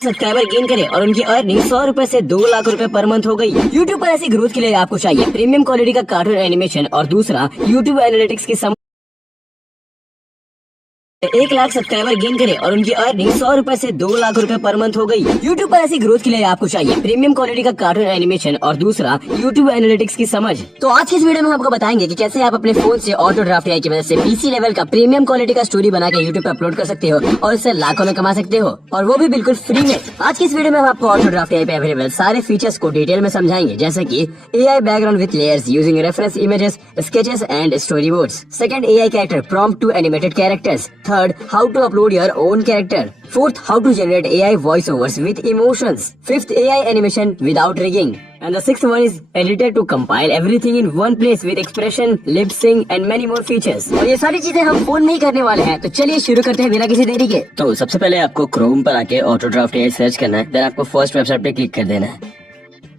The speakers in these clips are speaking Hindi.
सब्सक्राइबर गेन करे और उनकी अर्निंग 100 रुपए से 2 लाख रुपए पर मंथ हो गई। यूट्यूब पर ऐसी ग्रोथ के लिए आपको चाहिए प्रीमियम क्वालिटी का कार्टून एनिमेशन और दूसरा यूट्यूब एनालिटिक्स की 1 लाख सब्सक्राइबर गेन करे और उनकी अर्निंग 100 रुपए से 2 लाख रुपए पर मंथ हो गई। यूट्यूब पर ऐसी ग्रोथ के लिए आपको चाहिए प्रीमियम क्वालिटी का कार्टून एनिमेशन और दूसरा यूट्यूब एनालिटिक्स की समझ। तो आज की इस वीडियो में हम आपको बताएंगे कि कैसे आप अपने फोन से ऑटो ड्राफ्ट एआई की मदद से पीसी लेवल का प्रीमियम क्वालिटी का स्टोरी बना के यूट्यूब पर अपलोड कर सकते हो और इससे लाखों में कमा सकते हो, और वो भी बिल्कुल फ्री में। आज की इस वीडियो में हम आपको ऑटो ड्राफ्ट एआई पे अवेलेबल सारे फीचर्स को डिटेल में समझाएंगे, जैसे कि AI background with layers using reference images, sketches and story boards. Second, AI character prompt to animated characters. Third, how to upload your own character. Fourth, how to generate AI voiceovers with emotions. Fifth, AI animation without rigging. And the sixth one is editor to compile everything in one place with expression, lip sync and many more features. और ये सारी चीजें हम फोन में ही करने वाले हैं, तो चलिए शुरू करते हैं बिना किसी देरी के। तो सबसे पहले आपको क्रोम पर आके ऑटो ड्राफ्ट एआई सर्च करना है, देन आपको फर्स्ट वेबसाइट पे क्लिक कर देना है।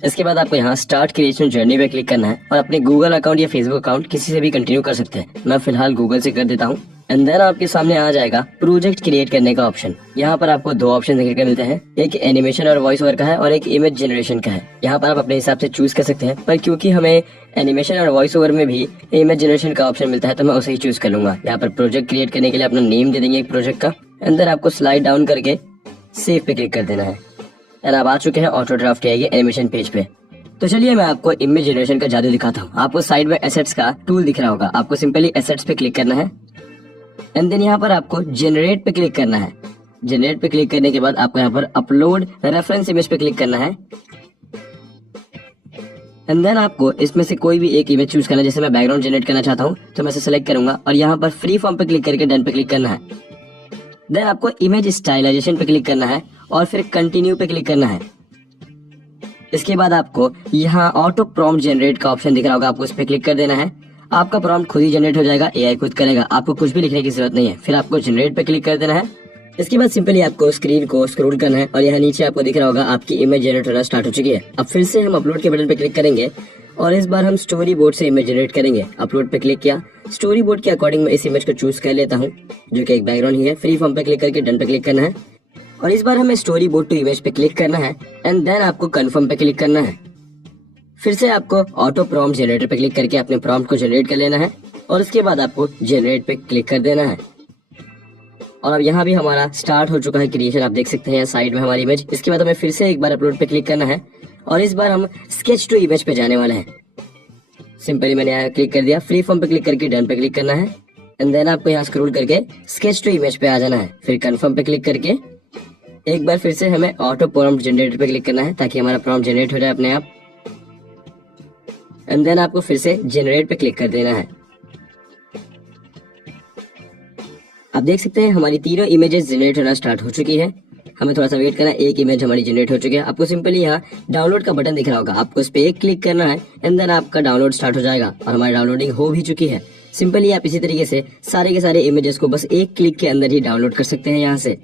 इसके बाद आपको यहाँ स्टार्ट क्रिएशन जर्नी पे क्लिक करना है और अपने गूगल अकाउंट या फेसबुक अकाउंट किसी से भी कंटिन्यू कर सकते हैं। मैं फिलहाल गूगल से कर देता हूँ। एंड देन आपके सामने आ जाएगा प्रोजेक्ट क्रिएट करने का ऑप्शन। यहाँ पर आपको दो ऑप्शन देखने को मिलते हैं, एक एनिमेशन और वॉइस ओवर का है और एक इमेज जनरेशन का है। यहाँ पर आप अपने हिसाब से चूज कर सकते हैं, पर क्योंकि हमें एनिमेशन और वॉइस ओवर में भी इमेज जनरेशन का ऑप्शन मिलता है तो मैं उसे ही चूज कर लूंगा। यहाँ पर प्रोजेक्ट क्रिएट करने के लिए अपना नेम दे देंगे एक प्रोजेक्ट का। एंड देन आपको स्लाइड डाउन करके सेव पे क्लिक कर देना है। एंड आप आ चुके हैं ऑटो ड्राफ्ट एआई के एनिमेशन पेज पे। तो चलिए मैं आपको इमेज जनरेशन का जादू दिखाता हूँ। आपको साइड में एसेट्स का टूल दिख रहा होगा, आपको सिंपली एसेट्स पे क्लिक करना है एंड देन यहाँ पर आपको जनरेट पे क्लिक करना है। जनरेट पे क्लिक करने के बाद आपको यहाँ पर अपलोड रेफरेंस इमेज पे क्लिक करना है एंड देन आपको इसमें से कोई भी एक इमेज चूज करना है। जैसे मैं बैकग्राउंड जनरेट करना चाहता हूँ तो मैं इसे सेलेक्ट करूंगा और यहाँ पर फ्री फॉर्म पे क्लिक करके डन पे क्लिक करना है। देन आपको इमेज स्टाइलाइजेशन पे क्लिक करना है और फिर कंटिन्यू पे क्लिक करना है। इसके बाद आपको यहाँ ऑटो प्रॉम्प्ट जनरेट का ऑप्शन दिख रहा होगा, आपको उस पर क्लिक कर देना है। आपका प्रॉम्प्ट खुद ही जनरेट हो जाएगा, एआई खुद करेगा, आपको कुछ भी लिखने की जरूरत नहीं है। फिर आपको जनरेट पे क्लिक कर देना है। इसके बाद सिंपली आपको स्क्रीन को स्क्रॉल करना है और यहाँ नीचे आपको दिख रहा होगा आपकी इमेज जनरेट होना स्टार्ट हो चुकी है। अब फिर से हम अपलोड के बटन पे क्लिक करेंगे और इस बार हम स्टोरी बोर्ड से इमेज जनरेट करेंगे। अपलोड पे क्लिक किया, स्टोरी बोर्ड के अकॉर्डिंग मैं इस इमेज को चूज कर लेता हूँ जो कि एक बैकग्राउंड ही है। फ्री फॉर्म पे क्लिक करके डन पे क्लिक करना है और इस बार हमें स्टोरी बोर्ड टू इमेज पे क्लिक करना है एंड देन आपको कंफर्म पे क्लिक करना है। फिर से आपको ऑटो प्रॉम्प्ट जनरेटर पे क्लिक करके अपने प्रॉम्प्ट को जनरेट कर लेना है और उसके बाद आपको जनरेट पे क्लिक कर देना है। और अब यहाँ भी हमारा स्टार्ट हो चुका है क्रिएशन, आप देख सकते हैं साइड में हमारी इमेज। इसके बाद हमें फिर से एक बार अपलोड पे क्लिक करना है और इस बार हम स्केच टू इमेज पे जाने वाले हैं। सिंपली मैंने यहाँ क्लिक कर दिया, फ्री फॉर्म पे क्लिक करके डन पे क्लिक करना है एंड देन आपको यहाँ स्क्रॉल करके स्केच टू इमेज पे आ जाना है। फिर कंफर्म पे क्लिक करके एक बार फिर से हमें ऑटो प्रॉम्प्ट जनरेटर पे क्लिक करना है ताकि हमारा प्रॉम्प्ट जनरेट हो जाए अपने आप। एंड देन आपको फिर से जनरेट पे क्लिक कर देना है। आप देख सकते हैं हमारी तीनों इमेजेस जनरेट होना स्टार्ट हो चुकी है। हमें थोड़ा सा वेट करना है, एक इमेज हमारी जनरेट हो चुकी है। आपको सिंपली यहाँ डाउनलोड का बटन दिख रहा होगा, आपको इस पे एक क्लिक करना है एंड देन आपका डाउनलोड स्टार्ट हो जाएगा और हमारी डाउनलोडिंग हो भी चुकी है। सिंपली आप इसी तरीके से सारे के सारे इमेजेस को बस एक क्लिक के अंदर ही डाउनलोड कर सकते हैं। यहाँ से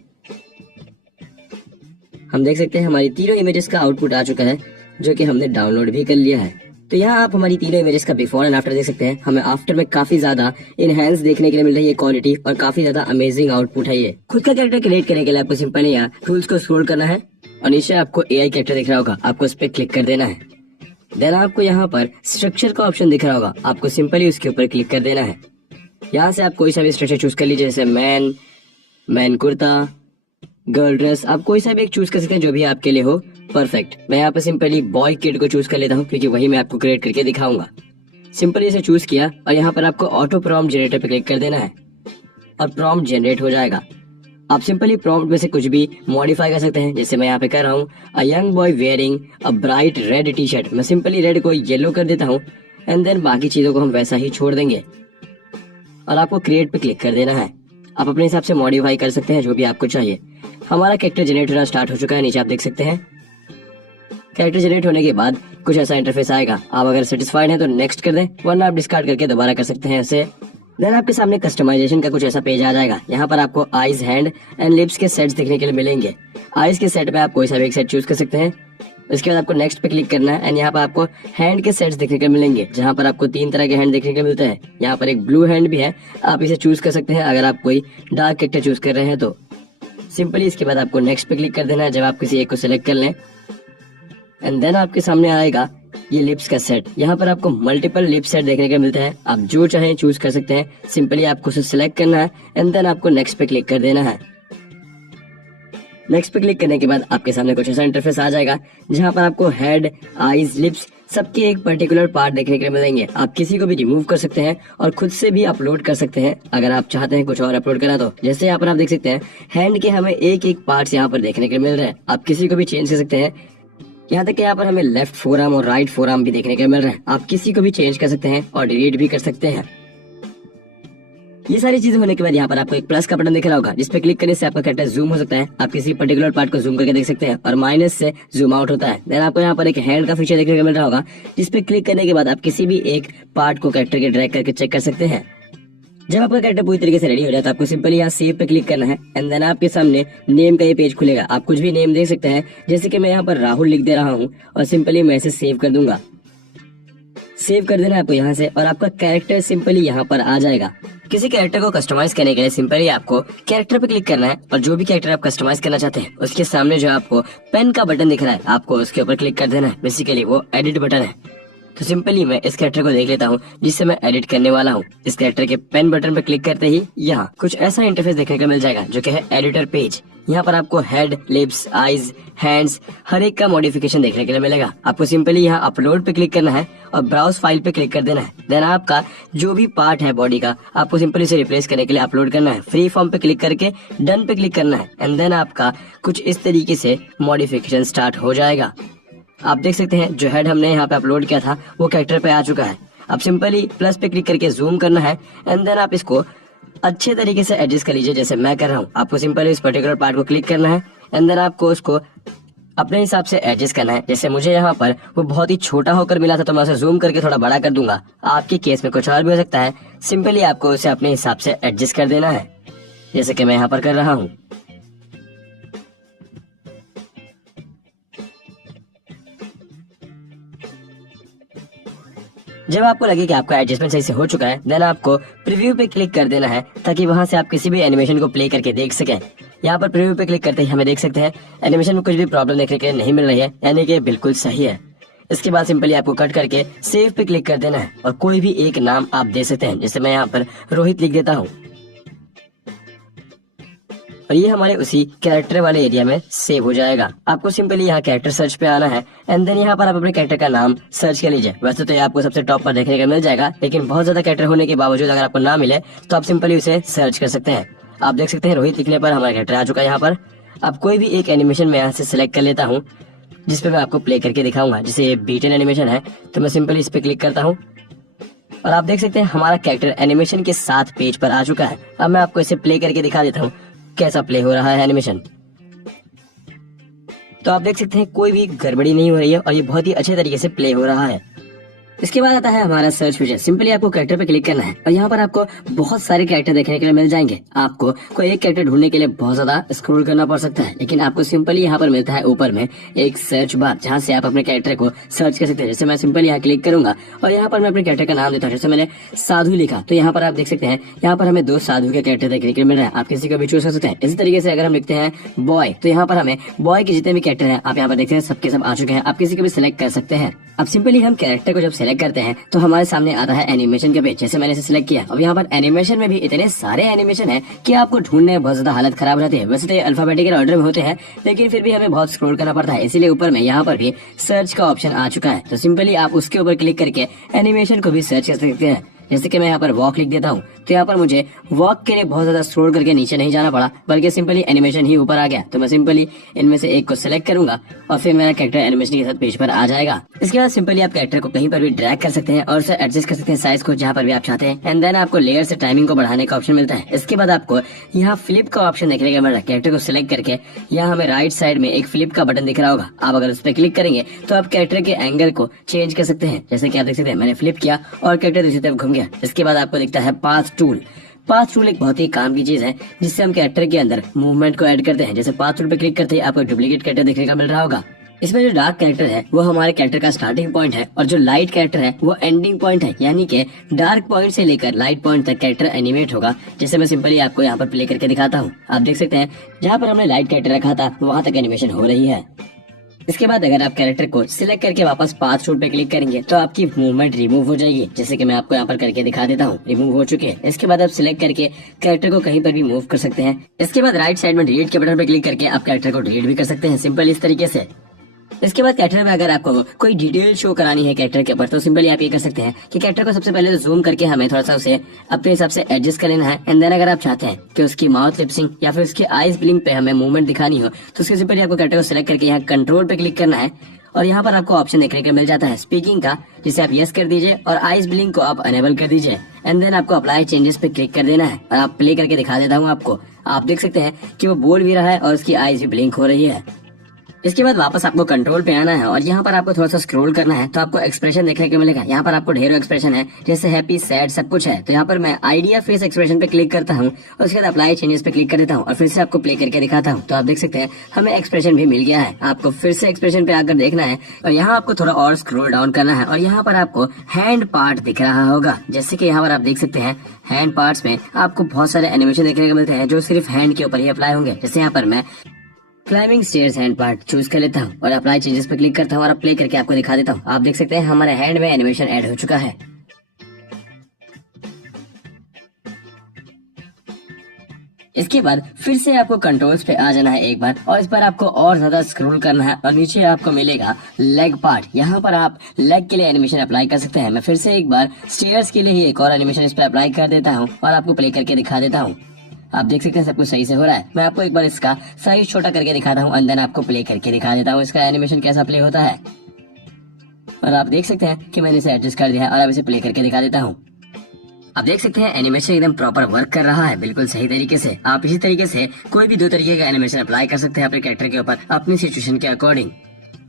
हम देख सकते हैं हमारी तीनों इमेजेस का आउटपुट आ चुका है जो कि हमने डाउनलोड भी कर लिया है। तो यहाँ आप हमारी तीनों इमेजेस का बिफोर एंड आफ्टर देख सकते हैं। हमें आफ्टर में काफी ज्यादा इनहेंस देखने के लिए मिल रही है क्वालिटी और काफी ज्यादा अमेजिंग आउटपुट है ये। खुद का कैरेक्टर क्रिएट करने के लिए आपको सिंपली यहाँ टूल्स को स्क्रॉल करना है और नीचे आपको एआई कैरेक्टर दिख रहा होगा, आपको उस पर क्लिक कर देना है। देन आपको यहाँ पर स्ट्रक्चर का ऑप्शन दिख रहा होगा, आपको सिंपली उसके ऊपर क्लिक कर देना है। यहाँ से आप कोई सा भी स्ट्रक्चर चूज कर लीजिए, जैसे मैन कुर्ता, गर्ल ड्रेस, आप कोई सा भी एक चूज कर सकते हैं जो भी आपके लिए हो परफेक्ट। मैं यहाँ पे सिंपली बॉय किड को चूज कर लेता हूँ क्योंकि वही मैं आपको क्रिएट करके दिखाऊंगा। सिंपली इसे चूज किया और यहाँ पर आपको ऑटो प्रॉम्प्ट जनरेटर पे क्लिक कर देना है और प्रॉम्प्ट जनरेट हो जाएगा। आप सिंपली प्रॉम्प्ट में से कुछ भी मॉडिफाई कर सकते हैं, जैसे मैं यहाँ पे कर रहा हूँ a young boy wearing a bright red T shirt. मैं सिंपली रेड को येलो कर देता हूँ एंड देन बाकी चीजों को हम वैसा ही छोड़ देंगे और आपको क्रिएट पे क्लिक कर देना है। आप अपने हिसाब से मॉडिफाई कर सकते हैं जो भी आपको चाहिए। हमारा कैरेक्टर जनरेट होना स्टार्ट हो चुका है, नीचे आप देख सकते हैं। कैरेक्टर जनरेट होने के बाद कुछ ऐसा इंटरफेस आएगा। आप अगर सेटिस्फाइड हैं तो नेक्स्ट कर दें, वरना आप डिस्कार्ड करके दोबारा कर सकते हैं ऐसे। देन आपके सामने कस्टमाइजेशन का कुछ ऐसा पेज आ जाएगा। यहाँ पर आपको आईज, हैंड एंड लिप्स के सेट्स देखने के लिए मिलेंगे। आईज के सेट में आप कोई सा भी एक सेट चूज कर सकते हैं। इसके बाद आपको नेक्स्ट पे क्लिक करना है एंड यहाँ पर आपको हैंड के सेट्स देखने को मिलेंगे, जहाँ पर आपको 3 तरह के हैंड देखने को मिलते हैं। यहाँ पर एक ब्लू हैंड भी है, आप इसे चूज कर सकते हैं अगर आप कोई डार्क कैरेक्टर चूज कर रहे हैं तो। सिंपली इसके बाद आपको नेक्स्ट पे क्लिक कर देना है जब आप किसी एक को सिलेक्ट कर लें। एंड देन आपके सामने आएगा ये लिप्स का सेट। यहाँ पर आपको मल्टीपल लिप सेट देखने को मिलता है, आप जो चाहें चूज कर सकते हैं। सिंपली आपको उसे सिलेक्ट करना है एंड देन आपको नेक्स्ट पे क्लिक कर देना है। नेक्स्ट पे क्लिक करने के बाद आपके सामने कुछ ऐसा इंटरफेस आ जाएगा जहाँ पर आपको हेड, आईज, लिप्स सबके एक पर्टिकुलर पार्ट देखने के लिए मिलेंगे। आप किसी को भी रिमूव कर सकते हैं और खुद से भी अपलोड कर सकते हैं अगर आप चाहते हैं कुछ और अपलोड करना तो। जैसे यहाँ पर आप देख सकते हैं हैंड के हमें एक एक पार्ट्स यहाँ पर देखने के लिए मिल रहे हैं, आप किसी को भी चेंज कर सकते हैं। यहाँ तक कि यहाँ पर हमें लेफ्ट फोर आर्म और राइट फोर आर्म भी देखने के लिए मिल रहे हैं, आप किसी को भी चेंज कर सकते हैं और डिलीट भी कर सकते हैं। ये सारी चीजें होने के बाद यहाँ पर आपको एक प्लस का बटन दिख रहा होगा जिस पे क्लिक करने से आपका कैरेक्टर जूम हो सकता है। आप किसी पर्टिकुलर पार्ट को जूम करके देख सकते हैं और माइनस से जूम आउट होता है। देन आपको यहाँ पर एक हैंड का फीचर देखने को मिल रहा होगा जिस पे क्लिक करने के बाद आप किसी भी एक पार्ट को कैरेक्टर के ड्रैग करके चेक कर सकते हैं। जब आपका कैरेक्टर पूरी तरीके से रेडी हो जाए तो आपको सिंपली यहाँ सेव पे क्लिक करना है एंड देन आपके सामने नेम का ये पेज खुलेगा। आप कुछ भी नेम दे सकते हैं, जैसे कि मैं यहाँ पर राहुल लिख दे रहा हूँ और सिंपली मैं इसे सेव कर दूंगा। सेव कर देना है आपको यहाँ से और आपका कैरेक्टर सिंपली यहाँ पर आ जाएगा। किसी कैरेक्टर को कस्टमाइज करने के लिए सिंपली आपको कैरेक्टर पे क्लिक करना है और जो भी कैरेक्टर आप कस्टमाइज करना चाहते हैं उसके सामने जो आपको पेन का बटन दिख रहा है आपको उसके ऊपर क्लिक कर देना है। बेसिकली वो एडिट बटन है। तो सिंपली मैं इस कैरेक्टर को देख लेता हूँ जिससे मैं एडिट करने वाला हूँ। इस कैरेक्टर के पेन बटन पर क्लिक करते ही यहाँ कुछ ऐसा इंटरफेस देखने को मिल जाएगा जो कि है एडिटर पेज। यहाँ पर आपको हेड, लिप्स, आईज, हैंड्स हर एक का मॉडिफिकेशन देखने के लिए मिलेगा। आपको सिंपली यहाँ अपलोड पे क्लिक करना है और ब्राउज फाइल पे क्लिक कर देना है। देन आपका जो भी पार्ट है बॉडी का आपको सिंपली इसे रिप्लेस करने के लिए अपलोड करना है। फ्री फॉर्म पे क्लिक करके डन पे क्लिक करना है एंड देन आपका कुछ इस तरीके से मॉडिफिकेशन स्टार्ट हो जाएगा। आप देख सकते हैं जो हेड हमने यहाँ पे अपलोड किया था वो कैरेक्टर पे आ चुका है। अब सिंपली प्लस पे क्लिक करके जूम करना है एंड देन आप इसको अच्छे तरीके से एडजस्ट कर लीजिए जैसे मैं कर रहा हूँ। आपको सिंपली इस पर्टिकुलर पार्ट को क्लिक करना है एंड देन आपको उसको अपने हिसाब से एडजस्ट करना है। जैसे मुझे यहाँ पर वो बहुत ही छोटा होकर मिला था तो मैं उसे जूम करके थोड़ा बड़ा कर दूंगा। आपके केस में कुछ और भी हो सकता है, सिंपली आपको उसे अपने हिसाब से एडजस्ट कर देना है जैसे कि मैं यहाँ पर कर रहा हूँ। जब आपको लगे कि आपका एडजस्टमेंट सही से हो चुका है देन आपको प्रीव्यू पे क्लिक कर देना है ताकि वहां से आप किसी भी एनिमेशन को प्ले करके देख सकें। यहाँ पर प्रीव्यू पे क्लिक करते ही हमें देख सकते हैं एनिमेशन में कुछ भी प्रॉब्लम देखने के लिए नहीं मिल रही है, यानी कि बिल्कुल सही है। इसके बाद सिंपली आपको कट करके सेव पे क्लिक कर देना है और कोई भी एक नाम आप दे सकते हैं। जैसे मैं यहाँ पर रोहित लिख देता हूँ और ये हमारे उसी कैरेक्टर वाले एरिया में सेव हो जाएगा। आपको सिंपली यहाँ कैरेक्टर सर्च पे आना है एंड देन यहाँ पर आप अपने कैरेक्टर का नाम सर्च कर लीजिए। वैसे तो ये आपको सबसे टॉप पर देखने को मिल जाएगा, लेकिन बहुत ज्यादा कैरेक्टर होने के बावजूद अगर आपको ना मिले तो आप सिंपली उसे सर्च कर सकते हैं। आप देख सकते हैं रोहित लिखने पर हमारा कैरेक्टर आ चुका है। यहाँ पर आप कोई भी एक एनिमेशन में यहाँ से सिलेक्ट कर लेता हूँ जिसपे मैं आपको प्ले करके दिखाऊंगा। जैसे ये बीटन एनिमेशन है तो मैं सिंपली इस पे क्लिक करता हूँ और आप देख सकते हैं हमारा कैरेक्टर एनिमेशन के साथ पेज पर आ चुका है। अब मैं आपको इसे प्ले करके दिखा देता हूँ कैसा प्ले हो रहा है एनिमेशन। तो आप देख सकते हैं कोई भी गड़बड़ी नहीं हो रही है और ये बहुत ही अच्छे तरीके से प्ले हो रहा है। इसके बाद आता है हमारा सर्च फीचर। सिंपली आपको कैरेक्टर पे क्लिक करना है और यहाँ पर आपको बहुत सारे कैरेक्टर देखने के लिए मिल जाएंगे। आपको कोई एक कैरेक्टर ढूंढने के लिए बहुत ज्यादा स्क्रॉल करना पड़ सकता है, लेकिन आपको सिंपली यहाँ पर मिलता है ऊपर में एक सर्च बार जहाँ से आप अपने कैरेक्टर को सर्च कर सकते हैं। जैसे मैं सिंपली यहाँ क्लिक करूंगा और यहाँ पर मैं अपने कैरेक्टर का नाम देता हूँ। जैसे मैंने साधु लिखा तो यहाँ पर आप देख सकते हैं यहाँ पर हमें 2 साधु के कैरेक्टर देखने के लिए मिल रहे हैं। आप किसी को भी चूज कर सकते हैं। इसी तरीके से अगर हम लिखते हैं बॉय तो यहाँ पर हमें बॉय के जितने भी कैरेक्टर हैं आप यहाँ पर देखते हैं सबके सब आ चुके हैं। आप किसी को भी सिलेक्ट कर सकते हैं। अब सिंपली हम कैरेक्टर को जब सिलेक्ट करते हैं तो हमारे सामने आता है एनिमेशन का पेज। जैसे मैंने इसे सिलेक्ट किया। अब यहाँ पर एनिमेशन में भी इतने सारे एनिमेशन हैं कि आपको ढूंढने में बहुत ज्यादा हालत खराब रहती है। वैसे तो ये अल्फाबेटिकल ऑर्डर में होते हैं, लेकिन फिर भी हमें बहुत स्क्रॉल करना पड़ता है। इसीलिए ऊपर में यहाँ पर भी सर्च का ऑप्शन आ चुका है। तो सिंपली आप उसके ऊपर क्लिक करके एनिमेशन को भी सर्च कर सकते हैं। जैसे कि मैं यहाँ पर वॉक लिख देता हूँ तो यहाँ पर मुझे वॉक के लिए बहुत ज्यादा स्क्रॉल करके नीचे नहीं जाना पड़ा, बल्कि सिंपली एनिमेशन ही ऊपर आ गया। तो मैं सिंपली इनमें से एक को सिलेक्ट करूंगा और फिर मेरा कैरेक्टर एनिमेशन के साथ पेज पर आ जाएगा। इसके बाद सिंपली आप कैरेक्टर को कहीं पर भी ड्रैग कर सकते हैं और उसे एडजस्ट कर सकते हैं साइज को जहाँ पर भी आप चाहते हैं। एंड देन आपको लेयर से टाइमिंग को बढ़ाने का ऑप्शन मिलता है। इसके बाद आपको यहाँ फ्लिप का ऑप्शन देखने का मिल रहा है। कैरेक्टर को सिलेक्ट करके यहाँ हमें राइट साइड में एक फ्लिप का बटन दिख रहा होगा। आप अगर उस पर क्लिक करेंगे तो आप कैरेक्टर के एंगल को चेंज कर सकते हैं। जैसे कि आप देख सकते हैं मैंने फ्लिप किया और कैरेक्टर दूसरी तरफ घूम गया। इसके बाद आपको दिखता है पाथ टूल। पाथ टूल एक बहुत ही काम की चीज है जिससे हम कैरेक्टर के अंदर मूवमेंट को ऐड करते हैं। जैसे पाथ टूल पे क्लिक करते ही आपको डुप्लीकेट कैरेक्टर देखने का मिल रहा होगा। इसमें जो डार्क कैरेक्टर है वो हमारे कैरेक्टर का स्टार्टिंग पॉइंट है और जो लाइट कैरेक्टर है वो एंडिंग पॉइंट है, यानी कि डार्क पॉइंट से लेकर लाइट पॉइंट तक कैरेक्टर एनिमेट होगा। जैसे मैं सिंपली आपको यहाँ पर प्ले करके दिखाता हूँ। आप देख सकते हैं जहाँ पर हमने लाइट कैरेक्टर रखा था वहाँ तक एनिमेशन हो रही है। इसके बाद अगर आप कैरेक्टर को सिलेक्ट करके वापस पाथ टूल पे क्लिक करेंगे तो आपकी मूवमेंट रिमूव हो जाएगी, जैसे कि मैं आपको यहाँ पर करके दिखा देता हूँ। रिमूव हो चुके हैं। इसके बाद आप सिलेक्ट करके कैरेक्टर को कहीं पर भी मूव कर सकते हैं। इसके बाद राइट साइड में डिलीट के बटन पे क्लिक करके आप कैरेक्टर को डिलीट भी कर सकते हैं, सिंपल इस तरीके से। इसके बाद कैरेक्टर में अगर आपको कोई डिटेल शो करानी है कैरेक्टर के ऊपर तो सिंपली आप ये कर सकते हैं कि कैरेक्टर को सबसे पहले तो जूम करके हमें थोड़ा सा उसे अपने हिसाब से एडजस्ट कर लेना है। एंड देन अगर आप चाहते हैं कि उसकी माउथ लिप्सिंग या फिर उसकी आईज ब्लिंक पे हमें मूवमेंट दिखानी हो तो उसके सिंपली आपको कैरेक्टर को सिलेक्ट करके यहाँ कंट्रोल पे क्लिक करना है और यहाँ पर आपको ऑप्शन देखने को मिल जाता है स्पीकिंग का, जिसे आप यस कर दीजिए और आईज ब्लिंक को आप अनेबल कर दीजिए। एंड देन आपको अप्लाई चेंजेस पे क्लिक कर देना है और आप प्ले करके दिखा देता हूँ आपको। आप देख सकते हैं कि वो बोल भी रहा है और उसकी आईज भी ब्लिंक हो रही है। इसके बाद वापस आपको कंट्रोल पे आना है और यहाँ पर आपको थोड़ा सा स्क्रॉल करना है तो आपको एक्सप्रेशन देखने को मिलेगा। यहाँ पर आपको ढेरों एक्सप्रेशन है, जैसे हैप्पी, सैड, सब कुछ है। तो यहाँ पर मैं आइडिया फेस एक्सप्रेशन पे क्लिक करता हूँ और उसके बाद अप्लाई चेंजेस पे क्लिक कर देता हूँ और फिर से आपको प्ले करके दिखाता हूँ। तो आप देख सकते हैं हमें एक्सप्रेशन भी मिल गया है। आपको फिर से एक्सप्रेशन पे आकर देखना है और यहाँ आपको थोड़ा और स्क्रॉल डाउन करना है और यहाँ पर आपको हैंड पार्ट दिख रहा होगा। जैसे कि यहाँ पर आप देख सकते हैं हैंड पार्ट्स में आपको बहुत सारे एनिमेशन देखने को मिलते हैं जो सिर्फ हैंड के ऊपर ही अप्लाई होंगे। जैसे यहाँ पर मैं climbing stairs hand part choose कर लेता हूँ और अप्लाई चेंजेस पे क्लिक करता हूँ और अब प्ले करके आपको दिखा देता हूँ। आप देख सकते हैं हमारे हैंड में एनिमेशन ऐड हो चुका है। इसके बाद फिर से आपको कंट्रोल्स पे आ जाना है एक बार और इस पर आपको और ज्यादा स्क्रॉल करना है और नीचे आपको मिलेगा लेग पार्ट। यहाँ पर आप लेग के लिए एनिमेशन अप्लाई कर सकते हैं। मैं फिर से एक बार स्टेयर्स के लिए ही एक और एनिमेशन इस पर अप्लाई कर देता हूँ और आपको प्ले करके दिखा देता हूँ। आप देख सकते हैं सब कुछ सही से हो रहा है। मैं आपको एक बार इसका साइज छोटा करके दिखाता हूँ एंड देन आपको प्ले करके दिखा देता हूँ इसका एनिमेशन कैसा प्ले होता है। और आप देख सकते हैं कि मैंने इसे एडजस्ट कर दिया है और अब इसे प्ले करके दिखा देता हूँ। आप देख सकते हैं एनिमेशन एकदम प्रॉपर वर्क कर रहा है, बिल्कुल सही तरीके से। आप इसी तरीके से कोई भी 2 तरीके का एनिमेशन अप्लाई कर सकते हैं अपने कैरेक्टर के ऊपर अपनी सिचुएशन के अकॉर्डिंग।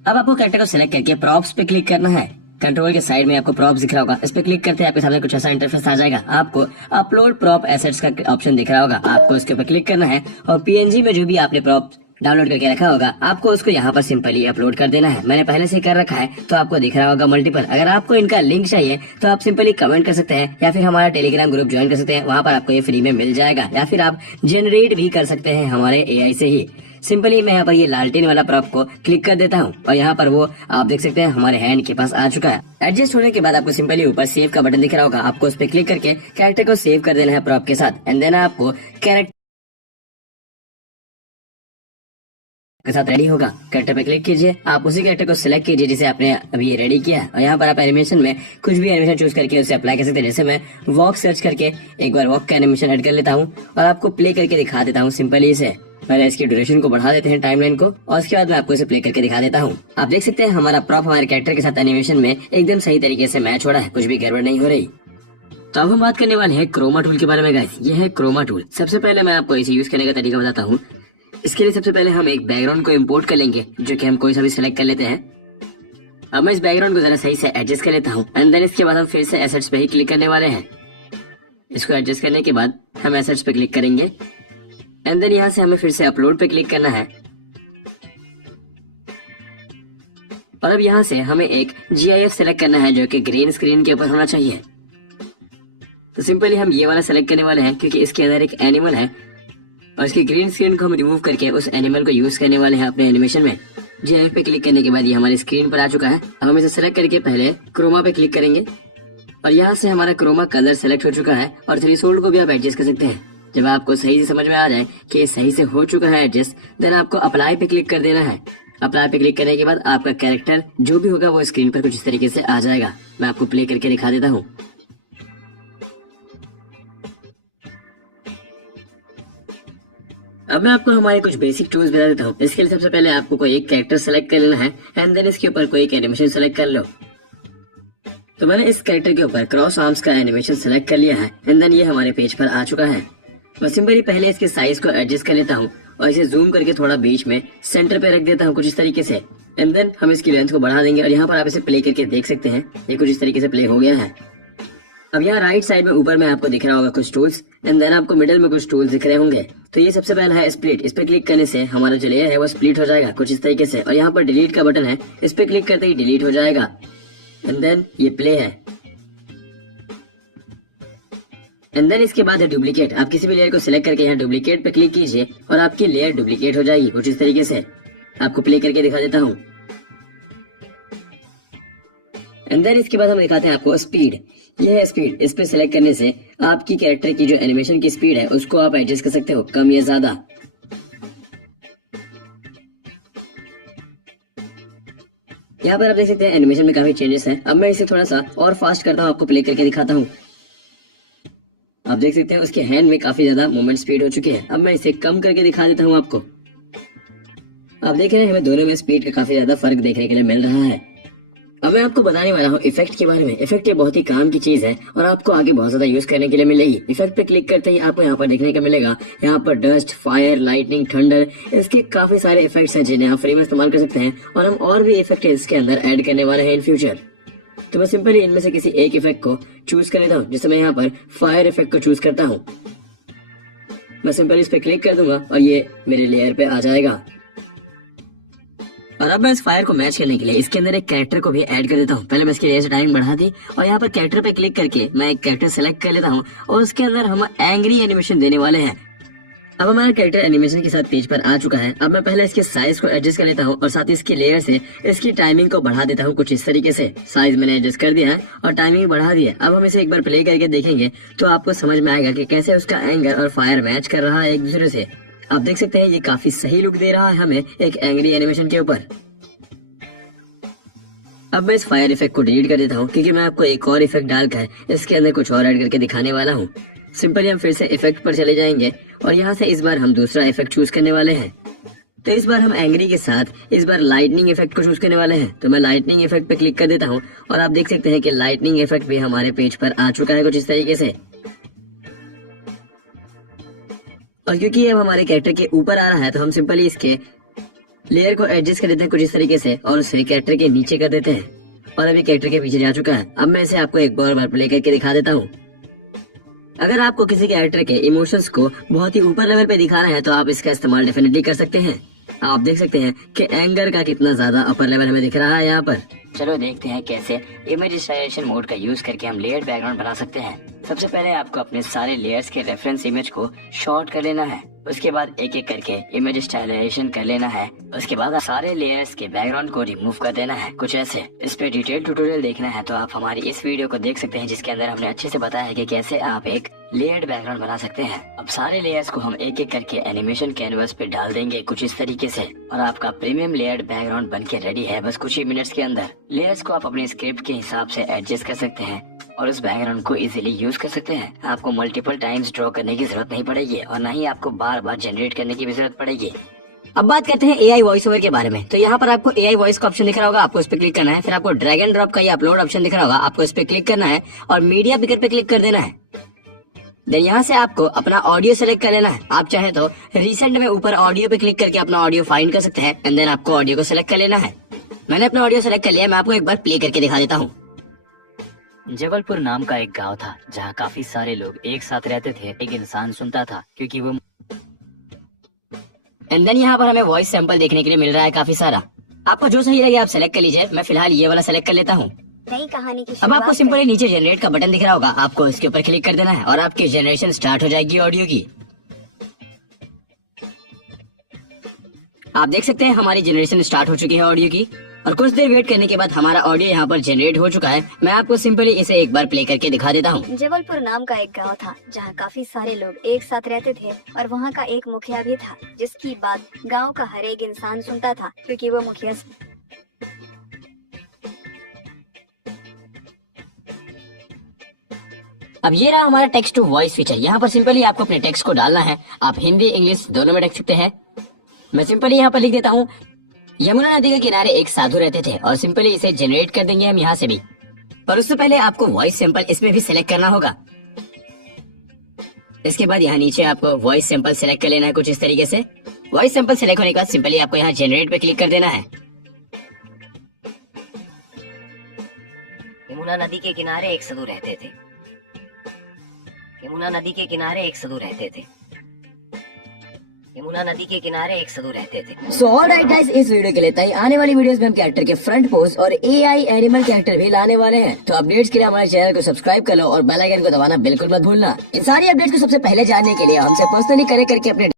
अब आपको कैरेक्टर को सिलेक्ट करके प्रॉप्स पे क्लिक करना है। कंट्रोल के साइड में आपको प्रॉप दिख रहा होगा, इस पे क्लिक करते हैं आपके सामने कुछ ऐसा इंटरफेस आ जाएगा। आपको अपलोड प्रॉप एसेट्स का ऑप्शन दिख रहा होगा, आपको इसके ऊपर क्लिक करना है और पीएनजी में जो भी आपने प्रॉप डाउनलोड करके रखा होगा आपको उसको यहाँ पर सिंपली अपलोड कर देना है। मैंने पहले से कर रखा है तो आपको दिख रहा होगा मल्टीपल। अगर आपको इनका लिंक चाहिए तो आप सिंपली कमेंट कर सकते हैं या फिर हमारा टेलीग्राम ग्रुप ज्वाइन कर सकते हैं, वहाँ पर आपको ये फ्री में मिल जाएगा। या फिर आप जनरेट भी कर सकते हैं हमारे एआई से ही। सिंपली मैं यहाँ पर ये लालटेन वाला प्रॉप को क्लिक कर देता हूँ और यहाँ पर वो आप देख सकते हैं हमारे हैंड के पास आ चुका है। एडजस्ट होने के बाद आपको सिंपली ऊपर सेव का बटन दिख रहा होगा, आपको उस पर क्लिक करके कैरेक्टर को सेव कर देना है प्रॉप के साथ। एंड देन आपको कैरेक्टर के साथ रेडी होगा। कैरेक्टर पे क्लिक कीजिए, आप उसी कैरेक्टर को सिलेक्ट कीजिए जिसे आपने अभी ये रेडी किया है और यहाँ पर आप एनिमेशन में कुछ भी एनिमेशन चूज करके उसे अप्लाई कर सकते हैं। जैसे मैं वॉक सर्च करके एक बार वॉक का एनिमेशन ऐड कर लेता हूँ और आपको प्ले करके दिखा देता हूँ सिंपली इसे। पहले इसकी ड्यूरेशन को बढ़ा देते हैं टाइमलाइन को और उसके बाद मैं आपको इसे प्ले करके दिखा देता हूँ। आप देख सकते हैं हमारा प्रॉप हमारे कैरेक्टर के साथ एनिमेशन में एकदम सही तरीके से मैच हो रहा है, कुछ भी गड़बड़ नहीं हो रही। तो अब हम बात करने वाले हैं क्रोमा टूल के बारे में गाइस। ये है क्रोमा टूल। सबसे पहले मैं आपको इसे यूज करने का तरीका बताता हूँ। इसके लिए सबसे पहले हम एक बैकग्राउंड को इंपोर्ट कर लेंगे जो कि हम कोई सा भी सिलेक्ट कर लेते हैं। अब मैं इस बैकग्राउंड को जरा सही से एडजस्ट कर लेता हूँ एंड देन इसके बाद हम फिर से एसेट्स पे ही क्लिक करने वाले हैं। इसको एडजस्ट करने के बाद हम एसेट्स पे क्लिक करेंगे एंड देन यहाँ से हमें फिर से अपलोड पे क्लिक करना है और अब यहाँ से हमें एक GIF सेलेक्ट करना है जो कि ग्रीन स्क्रीन के ऊपर होना चाहिए। तो सिंपली हम ये वाला सेलेक्ट करने वाले हैं क्योंकि इसके अंदर एक एनिमल है और इसकी ग्रीन स्क्रीन को हम रिमूव करके उस एनिमल को यूज करने वाले हैं अपने एनिमेशन में। GIF पे क्लिक करने के बाद ये हमारी स्क्रीन पर आ चुका है। अब हम इसे सेलेक्ट करके पहले क्रोमा पे क्लिक करेंगे और यहाँ से हमारा क्रोमा कलर सेलेक्ट हो चुका है और थ्रेशोल्ड को भी आप एडजस्ट कर सकते हैं। जब आपको सही से समझ में आ जाए कि ये सही से हो चुका है एडजस्ट, देन आपको अप्लाई पे क्लिक कर देना है। अप्लाई पे क्लिक करने के बाद आपका कैरेक्टर जो भी होगा वो स्क्रीन पर कुछ इस तरीके से आ जाएगा। मैं आपको प्ले करके दिखा देता हूँ। अब मैं आपको हमारे कुछ बेसिक टूल्स बता देता हूँ। इसके लिए सबसे पहले आपको कोई एक कैरेक्टर सेलेक्ट कर लेना है एंड देन इसके ऊपर कोई एक एनिमेशन सेलेक्ट कर लो। तो मैंने इस कैरेक्टर के ऊपर क्रॉस आर्म्स का एनिमेशन सेलेक्ट कर लिया है एंड देन ये हमारे पेज पर आ चुका है। मैं सिंपली पहले इसके साइज को एडजस्ट कर लेता हूँ और इसे जूम करके थोड़ा बीच में सेंटर पे रख देता हूँ कुछ इस तरीके से। एंड देन हम इसकी लेंथ को बढ़ा देंगे और यहाँ पर आप इसे प्ले करके देख सकते हैं ये कुछ इस तरीके से प्ले हो गया है। अब यहाँ राइट साइड में ऊपर में आपको दिख रहा होगा कुछ टूल्स एंड देन आपको मिडिल में कुछ टूल्स दिख रहे होंगे। तो ये सबसे पहला है स्प्लिट। इस पे क्लिक करने से हमारा जो लेयर है वो स्प्लिट हो जाएगा कुछ इस तरीके से। और यहाँ पर डिलीट का बटन है, इस पे क्लिक करते ही डिलीट हो जाएगा। एंड देन ये प्ले है। एंड देन इसके बाद है डुप्लीकेट। आप किसी भी लेयर को सिलेक्ट करके यहाँ डुप्लीकेट पे क्लिक कीजिए और आपकी लेयर डुप्लीकेट हो जाएगी कुछ इस तरीके से। आपको प्ले करके दिखा देता हूँ। एंड देन इसके बाद हम दिखाते हैं आपको स्पीड। ये है स्पीड। इस पे सिलेक्ट करने से आपकी कैरेक्टर की जो एनिमेशन की स्पीड है उसको आप एडजस्ट कर सकते हो, कम या ज्यादा। यहाँ पर आप देख सकते हैं एनिमेशन में काफी चेंजेस हैं। अब मैं इसे थोड़ा सा और फास्ट करता हूँ, आपको प्ले करके दिखाता हूँ। आप देख सकते हैं उसके हैंड में काफी ज्यादा मूवमेंट स्पीड हो चुकी है। अब मैं इसे कम करके दिखा देता हूँ आपको। आप देख रहे हैं हमें दोनों में स्पीड का काफी ज्यादा फर्क देखने के लिए मिल रहा है। अब मैं आपको बताने वाला हूँ इफेक्ट के बारे में। इफेक्ट ये बहुत ही काम की चीज है और आपको आगे बहुत ज्यादा यूज करने के लिए मिलेगी। इफेक्ट पे क्लिक करते ही आपको यहाँ पर देखने को मिलेगा, यहाँ पर डस्ट, फायर, लाइटनिंग, थंडर, इसके काफी सारे इफेक्ट्स हैं जिन्हें आप फ्री में इस्तेमाल कर सकते हैं। और हम और भी इफेक्ट इसके अंदर ऐड करने वाले हैं इन फ्यूचर। तो मैं सिंपली इनमें से किसी एक इफेक्ट को चूज कर लेता हूँ। जैसे मैं यहाँ पर फायर इफेक्ट को चूज करता हूँ। मैं सिंपली इस पे क्लिक कर दूंगा और ये मेरे लेयर पे आ जाएगा। और अब मैं इस फायर को मैच करने के लिए इसके अंदर एक कैरेक्टर को भी ऐड कर देता हूँ। पहले मैं इसकी लेयर टाइम बढ़ा दी और यहाँ पर कैरेक्टर पे क्लिक करके मैं एक कैरेक्टर सेलेक्ट कर लेता हूँ और उसके अंदर हम एंग्री एनिमेशन देने वाले हैं। अब हमारा कैरेक्टर एनिमेशन के साथ पेज पर आ चुका है। अब मैं पहले इसके साइज को एडजस्ट कर लेता हूँ और साथ ही इसकी लेयर से इसकी टाइमिंग को बढ़ा देता हूँ कुछ इस तरीके से। साइज मैंने एडजस्ट कर दिया है और टाइमिंग बढ़ा दी है। अब हम इसे एक बार प्ले करके देखेंगे तो आपको समझ में आएगा कि कैसे उसका एंगर और फायर मैच कर रहा है एक दूसरे से। आप देख सकते हैं ये काफी सही लुक दे रहा है हमें एक एंग्री एनिमेशन के ऊपर। अब मैं इस फायर इफेक्ट को डिलीट कर देता हूँ क्योंकि मैं आपको एक और इफेक्ट डालकर इसके अंदर कुछ और ऐड करके दिखाने वाला हूँ। सिंपली हम फिर से इफेक्ट पर चले जाएंगे और यहाँ से इस बार हम दूसरा इफेक्ट चूज करने वाले हैं। तो इस बार हम एंग्री के साथ इस बार लाइटनिंग इफेक्ट को चूज करने वाले हैं। तो मैं लाइटनिंग इफेक्ट पे क्लिक कर देता हूँ और आप देख सकते हैं कि लाइटनिंग इफेक्ट भी हमारे पेज पर आ चुका है कुछ इस तरीके से। और क्योंकि ये अब हमारे कैरेक्टर के ऊपर आ रहा है तो हम सिंपली इसके लेयर को एडजस्ट कर देते हैं कुछ इस तरीके से और उसे कैरेक्टर के नीचे कर देते हैं और अभी कैरेक्टर के पीछे जा चुका है। अब मैं इसे आपको एक बार प्ले करके दिखा देता हूँ। अगर आपको किसी कैरेक्टर के इमोशंस को बहुत ही ऊपर लेवल पे दिखाना है तो आप इसका इस्तेमाल डेफिनेटली कर सकते हैं। आप देख सकते हैं कि एंगर का कितना ज्यादा अपर लेवल हमें दिख रहा है यहाँ पर। चलो देखते हैं कैसे इमेज स्टाइलेशन मोड का यूज करके हम लेयर्ड बैकग्राउंड बना सकते हैं। सबसे पहले आपको अपने सारे लेयर्स के रेफरेंस इमेज को शॉर्ट कर लेना है। उसके बाद एक एक करके इमेज स्टाइलाइजेशन कर लेना है। उसके बाद सारे लेयर्स के बैकग्राउंड को रिमूव कर देना है कुछ ऐसे। इस पे डिटेल ट्यूटोरियल देखना है तो आप हमारी इस वीडियो को देख सकते हैं जिसके अंदर हमने अच्छे से बताया है कि कैसे आप एक लेयर्ड बैकग्राउंड बना सकते हैं। अब सारे लेयर्स को हम एक एक करके एनिमेशन कैनवस पे डाल देंगे कुछ इस तरीके से और आपका प्रीमियम लेयर्ड बैकग्राउंड बन के रेडी है बस कुछ ही मिनट्स के अंदर। लेयर्स को आप अपने स्क्रिप्ट के हिसाब से एडजस्ट कर सकते हैं और उस बैकग्राउंड को इजीली यूज कर सकते हैं। आपको मल्टीपल टाइम्स ड्रॉ करने की जरूरत नहीं पड़ेगी और न ही आपको बार बार जनरेट करने की भी जरूरत पड़ेगी। अब बात करते हैं एआई वॉइस ओवर के बारे में। तो यहाँ पर आपको एआई वॉइस का ऑप्शन दिख रहा होगा, आपको इस पे क्लिक करना है। फिर आपको ड्रैग एंड ड्रॉप का ये अपलोड ऑप्शन दिख रहा होगा, आपको इस पे क्लिक करना है और मीडिया पिकर पे क्लिक कर देना है। देन यहाँ से आपको अपना ऑडियो सेलेक्ट कर लेना है। आप चाहे तो रिसेंट में ऊपर ऑडियो पे क्लिक करके अपना ऑडियो फाइंड कर सकते हैं एंड देन आपको ऑडियो को सिलेक्ट कर लेना है। मैंने अपना ऑडियो सेलेक्ट कर लिया, मैं आपको एक बार प्ले करके दिखा देता हूँ। जबलपुर नाम का एक गांव था जहां काफी सारे लोग एक साथ रहते थे। एक इंसान सुनता था क्योंकि वो एंड देन यहाँ पर हमें वॉइस सैंपल देखने के लिए मिल रहा है काफी सारा। आपको जो सही लगे आप सेलेक्ट कर लीजिए। मैं फिलहाल ये वाला सेलेक्ट कर लेता हूँ। नई कहानी की अब आपको सिंपली नीचे जनरेट का बटन दिख रहा होगा, आपको इसके ऊपर क्लिक कर देना है और आपकी जनरेशन स्टार्ट हो जाएगी ऑडियो की। आप देख सकते हैं हमारी जनरेशन स्टार्ट हो चुकी है ऑडियो की और कुछ देर वेट करने के बाद हमारा ऑडियो यहाँ पर जनरेट हो चुका है। मैं आपको सिंपली इसे एक बार प्ले करके दिखा देता हूँ। जबलपुर नाम का एक गांव था जहां काफी सारे लोग एक साथ रहते थे और वहां का एक मुखिया भी था जिसकी बात गांव का हर एक इंसान सुनता था क्योंकि वो मुखिया अब ये रहा हमारा टेक्स्ट टू वॉइस फीचर। यहाँ पर सिंपली आपको अपने टेक्स्ट को डालना है। आप हिंदी इंग्लिश दोनों में लिख सकते हैं। मैं सिंपली यहाँ पर लिख देता हूँ, यमुना नदी के किनारे एक साधु रहते थे और सिंपली इसे जनरेट कर देंगे हम यहाँ से भी। पर उससे पहले आपको वॉइस सैंपल इसमें भी सिलेक्ट करना होगा। इसके बाद यहाँ नीचे आपको वॉइस सैंपल सिलेक्ट कर लेना है कुछ इस तरीके से। वॉइस सैंपल सिलेक्ट होने के बाद सिंपली आपको यहाँ जनरेट पे क्लिक कर देना है। यमुना नदी के किनारे एक साधु रहते थे। यमुना नदी के किनारे एक साधु रहते थे। यमुना नदी के किनारे एक साधु रहते थे। सो ऑलराइट गाइस, इस वीडियो के लिए इतना ही। आने वाली वीडियोस में हम कैरेक्टर के फ्रंट पोज और AI एनिमल कैरेक्टर भी लाने वाले हैं। तो अपडेट्स के लिए हमारे चैनल को सब्सक्राइब कर लो और बेल आइकन को दबाना बिल्कुल मत भूलना। इन सारी अपडेट्स को सबसे पहले जानने के लिए हमसे पर्सनली कनेक्ट करके अपने